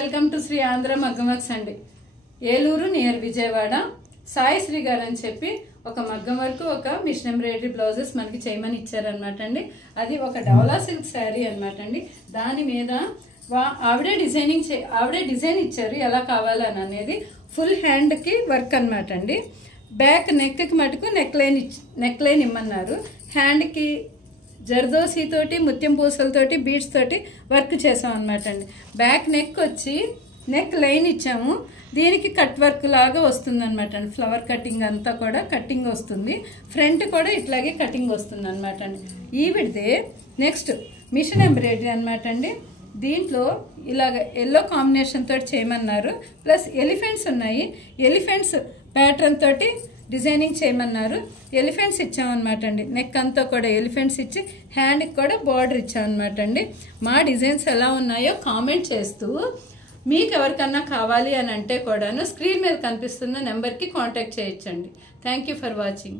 Welcome to Shri Andhra మగ్గం works అండి. Eluru near Vijayawada Sai Shri గారు అని చెప్పి ఒక మగ్గం వర్క్ ఒక మిషన్ ఎంబ్రాయిడరీ బ్లౌజెస్ మనకి చేయమని ఇచ్చారనమాట అండి. అది ఒక డవలా సిల్క్ శారీ అనమాట అండి. దాని మీద ఆవిడే డిజైన్ ఇచ్చారు ఎలా కావాలని అనేది. ఫుల్ హ్యాండ్కి వర్క్ అనమాట అండి. బ్యాక్ నెక్కి మటుకు నెక్ లైన్ ఇమ్మన్నారు. హ్యాండ్కి జర్దోసి తోటి ముత్యం పూసలతోటి బీడ్స్ తోటి వర్క్ చేసాం అనమాట అండి. బ్యాక్ నెక్ వచ్చి నెక్ లైన్ ఇచ్చాము. దీనికి కట్ వర్క్ లాగా వస్తుంది అనమాట అండి. ఫ్లవర్ కటింగ్ అంతా కూడా కటింగ్ వస్తుంది. ఫ్రంట్ కూడా ఇట్లాగే కటింగ్ వస్తుంది అనమాట అండి. ఈవిడితే నెక్స్ట్ మిషన్ ఎంబ్రాయిడరీ అనమాట అండి. దీంట్లో ఇలాగ ఎల్లో కాంబినేషన్ తోటి చేయమన్నారు. ప్లస్ ఎలిఫెంట్స్ ఉన్నాయి. ఎలిఫెంట్స్ ప్యాటర్న్ తోటి డిజైనింగ్ చేయమన్నారు. ఎలిఫెంట్స్ ఇచ్చామన్నమాట అండి. నెక్ అంతా కూడా ఎలిఫెంట్స్ ఇచ్చి హ్యాండ్కి కూడా బార్డర్ ఇచ్చామన్నమాట అండి. మా డిజైన్స్ ఎలా ఉన్నాయో కామెంట్ చేస్తూ మీకు ఎవరికన్నా కావాలి అని అంటే కూడాను స్క్రీన్ మీద కనిపిస్తున్న నెంబర్కి కాంటాక్ట్ చేయొచ్చండి. Thank you for watching.